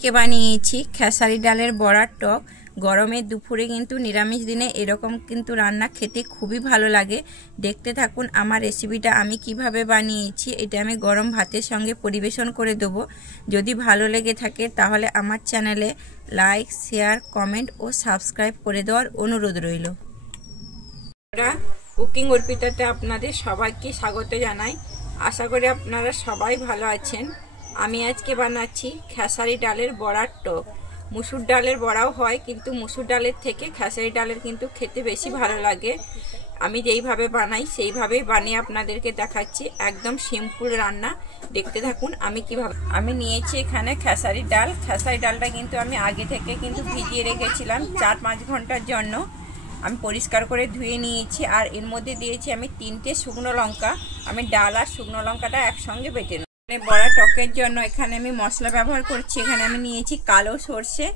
কে বানিয়েছি খেসারি ডালের বড়ার টক। গরমের দুপুরে কিন্তু নিরামিষ দিনে এরকম কিন্তু রান্না খেতে খুবই ভালো লাগে। দেখতে থাকুন আমার রেসিপিটা আমি কিভাবে বানিয়েছি। এটা আমি গরম ভাতের সঙ্গে পরিবেশন করে দেবো। যদি ভালো লেগে থাকে তাহলে আমার চ্যানেলে লাইক, শেয়ার, কমেন্ট ও সাবস্ক্রাইব করে দেওয়ার অনুরোধ রইল। কুকিং অর্পিতাতে আপনাদের সবাইকে স্বাগত জানাই। আশা করি আপনারা সবাই ভালো আছেন। আমি আজকে বানাচ্ছি খেসারি ডালের বড়ার টক। মুসুর ডালের বড়াও হয়, কিন্তু মুসুর ডালের থেকে খেসারি ডালের কিন্তু খেতে বেশি ভালো লাগে। আমি যেইভাবে বানাই সেইভাবেই বানিয়ে আপনাদেরকে দেখাচ্ছি। একদম সিম্পল রান্না, দেখতে থাকুন আমি কিভাবে। আমি নিয়েছি এখানে খেসারি ডাল। খেসারি ডালটা কিন্তু আমি আগে থেকে কিন্তু ভিজিয়ে রেখেছিলাম 4-5 ঘন্টার জন্য। আমি পরিষ্কার করে ধুয়ে নিয়েছি, আর এর মধ্যে দিয়েছি আমি 3টে শুকনো লঙ্কা। আমি ডাল আর শুকনো লঙ্কাটা একসঙ্গে বেটে নেব। বড়া টকের জন্য এখানে আমি মশলা ব্যবহার করছি। এখানে আমি নিয়েছি কালো সর্ষে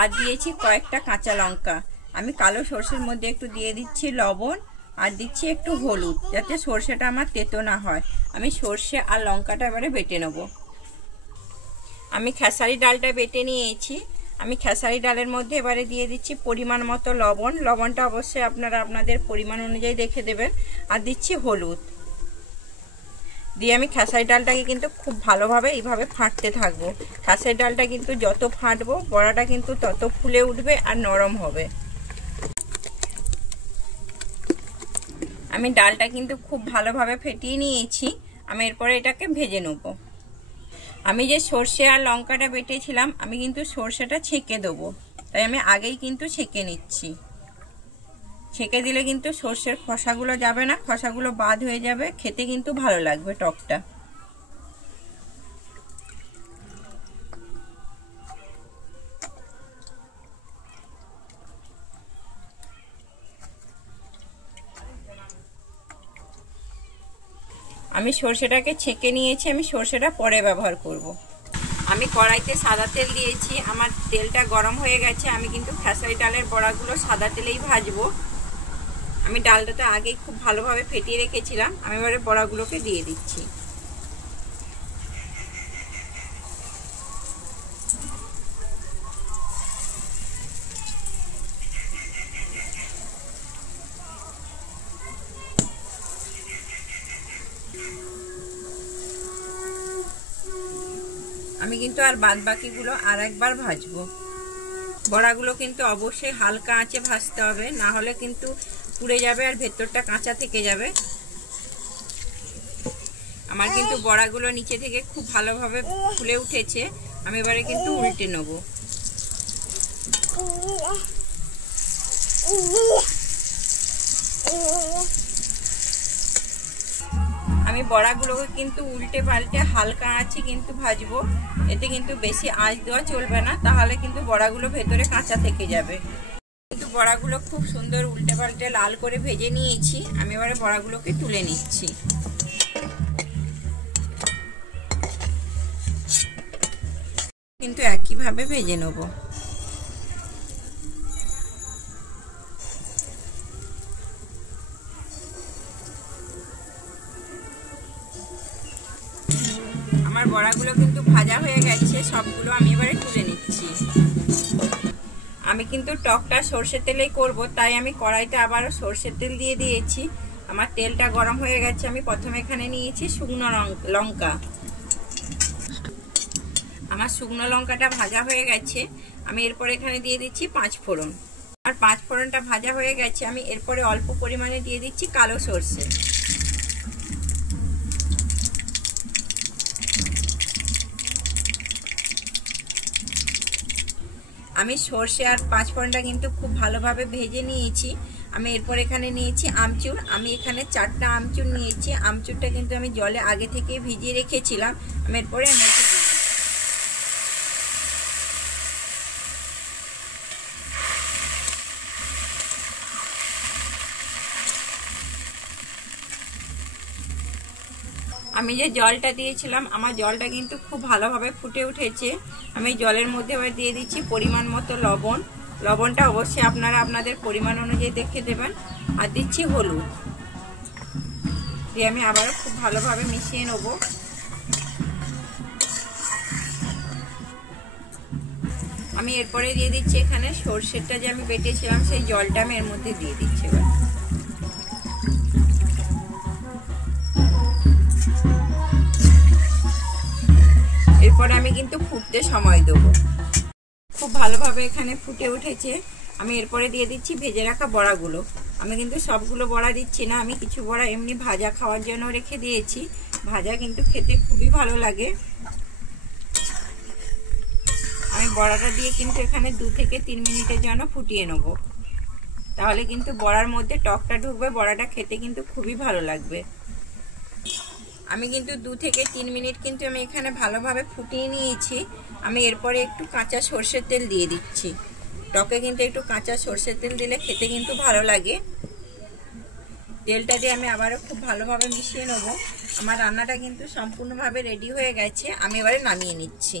আর দিয়েছি কয়েকটা কাঁচা লঙ্কা। আমি কালো সর্ষের মধ্যে একটু দিয়ে দিচ্ছি লবণ আর দিচ্ছি একটু হলুদ, যাতে সর্ষেটা আমার তেতো না হয়। আমি সর্ষে আর লঙ্কাটা এবারে বেটে নেব। আমি খেসারি ডালটা বেটে নিয়েছি। আমি খেসারি ডালের মধ্যে এবারে দিয়ে দিচ্ছি পরিমাণ মতো লবণ। লবণটা অবশ্যই আপনারা আপনাদের পরিমাণ অনুযায়ী দেখে দেবেন। আর দিচ্ছি হলুদ দিয়ে আমি খেসারি ডালটাকে কিন্তু খুব ভালোভাবে এইভাবে ফাটতে থাকবো। খেসারি ডালটা কিন্তু যত ফাটবো বড়াটা কিন্তু তত ফুলে উঠবে আর নরম হবে। আমি ডালটা কিন্তু খুব ভালোভাবে ফেটিয়ে নিয়েছি। আমি এরপরে এটাকে ভেজে নেব। আমি যে সর্ষে আর লঙ্কাটা বেটেছিলাম, আমি কিন্তু সর্ষেটা ছেঁকে দেবো, তাই আমি আগেই কিন্তু ছেঁকে নিচ্ছি। ছেঁকে দিলে কিন্তু সর্ষের খোসাগুলো যাবে না, খোসাগুলো বাদ হয়ে যাবে, খেতে কিন্তু ভালো লাগবে টকটা। আমি সর্ষেটাকে ছেঁকে নিয়েছি। আমি সর্ষেটা পরে ব্যবহার করব। আমি কড়াইতে সাদা তেল দিয়েছি। আমার তেলটা গরম হয়ে গেছে। আমি কিন্তু খেসারি ডালের বড়াগুলো সাদা তেলেই ভাজবো। আমি ডালটাতে আগেই খুব ভালোভাবে ফেটিয়ে রেখেছিলাম। আমি এবারে বড়াগুলোকে দিয়ে দিচ্ছি। আমি কিন্তু আর বাদ বাকিগুলো আর একবার ভাজবো। বড়াগুলো কিন্তু অবশ্যই হালকা আঁচে ভাজতে হবে, না হলে কিন্তু পুড়ে যাবে আর ভেতরটা কাঁচা থেকে যাবে। আমার কিন্তু বড়াগুলো নিচে থেকে খুব ভালোভাবে ফুলে উঠেছে। আমি এবারে কিন্তু উল্টে নেব। আমি বড়াগুলোকে কিন্তু উল্টে পাল্টে হালকা আঁচে কিন্তু ভাজবো। এতে কিন্তু বেশি আঁচ দেওয়া চলবে না, তাহলে কিন্তু বড়াগুলো ভেতরে কাঁচা থেকে যাবে। কিন্তু বড়াগুলো খুব সুন্দর উল্টে পাল্টে লাল করে ভেজে নিয়েছি। আমি এবারে বড়াগুলোকে তুলে নিচ্ছি। কিন্তু একইভাবে ভেজে নেব। আমার বড়াগুলো কিন্তু ভাজা হয়ে গেছে, সবগুলো আমি এবারে তুলে নিচ্ছি। আমি কিন্তু টকটা সর্ষের তেলেই করব, তাই আমি কড়াইতে আবারও সর্ষের তেল দিয়ে দিয়েছি। আমার তেলটা গরম হয়ে গেছে। আমি প্রথমে এখানে নিয়েছি শুকনো লঙ্কা। আমার শুকনো লঙ্কাটা ভাজা হয়ে গেছে। আমি এরপর এখানে দিয়ে দিচ্ছি 5 ফোড়ন। আর 5 ফোড়নটা ভাজা হয়ে গেছে। আমি এরপরে অল্প পরিমাণে দিয়ে দিচ্ছি কালো সর্ষে। আমি সর্ষে আর 5 ফোড়নটা কিন্তু খুব ভালোভাবে ভেজে নিয়েছি। আমি এরপর এখানে নিয়েছি আমচুর। আমি এখানে 4টা আমচুর নিয়েছি। আমচুরটা কিন্তু আমি জলে আগে থেকে ভিজিয়ে রেখেছিলাম। আমি এরপরে আমি যে জলটা দিয়েছিলাম, আমার জলটা কিন্তু খুব ভালোভাবে ফুটে উঠেছে। আমি জলের মধ্যে এবার দিয়ে দিচ্ছি পরিমাণ মতো লবণ। লবণটা অবশ্যই আপনারা আপনাদের পরিমাণ অনুযায়ী দেখে দেবেন। আর দিচ্ছি হলুদ দিয়ে আমি আবারও খুব ভালোভাবে মিশিয়ে নেব। আমি এরপরে দিয়ে দিচ্ছি এখানে সর্ষেটা যে আমি বেটেছিলাম সেই জলটা আমি এর মধ্যে দিয়ে দিচ্ছি। এবার এরপরে আমি কিন্তু ফুটতে সময় দেবো। খুব ভালোভাবে এখানে ফুটে উঠেছে। আমি এরপরে দিয়ে দিচ্ছি ভেজে রাখা বড়াগুলো। আমি কিন্তু সবগুলো বড়া দিচ্ছি না, আমি কিছু বড়া এমনি ভাজা খাওয়ার জন্য রেখে দিয়েছি। ভাজা কিন্তু খেতে খুবই ভালো লাগে। আমি বড়াটা দিয়ে কিন্তু এখানে 2 থেকে 3 মিনিটের জন্য ফুটিয়ে নেব, তাহলে কিন্তু বড়ার মধ্যে টকটা ঢুকবে, বড়াটা খেতে কিন্তু খুবই ভালো লাগবে। আমি কিন্তু 2 থেকে 3 মিনিট কিন্তু আমি এখানে ভালোভাবে ফুটিয়ে নিয়েছি। আমি এরপরে একটু কাঁচা সর্ষের তেল দিয়ে দিচ্ছি। টকে কিন্তু একটু কাঁচা সর্ষের তেল দিলে খেতে কিন্তু ভালো লাগে। তেলটা দিয়ে আমি আবারও খুব ভালোভাবে মিশিয়ে নেব। আমার রান্নাটা কিন্তু সম্পূর্ণভাবে রেডি হয়ে গেছে। আমি এবারে নামিয়ে নিচ্ছি।